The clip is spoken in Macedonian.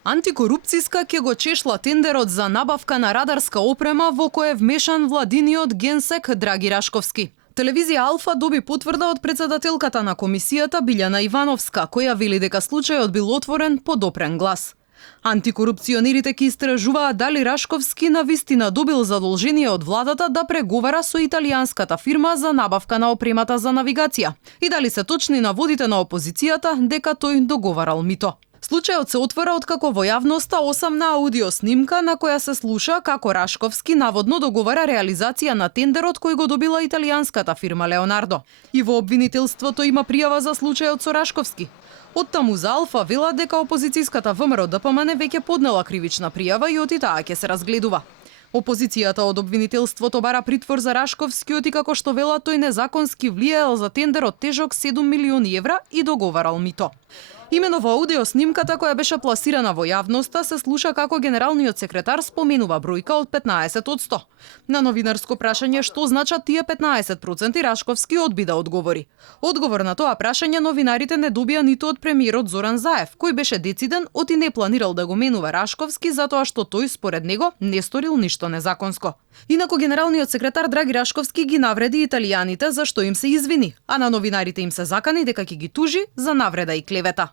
Антикорупцијска ќе го чешла тендерот за набавка на радарска опрема во кој е вмешан владиниот генсек Драги Рашковски. Телевизија Алфа доби потврда од претседателката на комисијата Билјана Ивановска, која вели дека случајот бил отворен по допрен глас. Антикорупционерите ќе истражуваат дали Рашковски навистина добил задолжение од владата да преговара со италијанската фирма за набавка на опремата за навигација и дали се точни наводите на опозицијата дека тој договарал мито. Случајот се отвора откако во јавноста осамна аудио снимка на која се слуша како Рашковски наводно договара реализација на тендерот кој го добила италијанската фирма Леонардо. И во обвинителството има пријава за случајот со Рашковски. Оттаму за Алфа велат дека опозицијската ВМРО ДПМН веќе поднела кривична пријава и оти таа ќе се разгледува. Опозицијата од обвинителството бара притвор за Рашковски оти како што велат тој незаконски влијаел за тендерот тежок 7 милиони евра и договарал мито. Имено во аудио снимката која беше пласирана во јавноста се слуша како генералниот секретар споменува бројка од 15%. На новинарско прашање што значат тие 15%, Рашковски одби да одговори. Одговор на тоа прашање новинарите не добија ниту од премиерот Зоран Заев, кој беше дециден оти не планирал да го менува Рашковски затоа што тој според него не сторил ништо незаконско. Инаку генералниот секретар Драги Рашковски ги навреди италијаните за што им се извини, а на новинарите им се закани дека ќе ги тужи за навреда и клевета.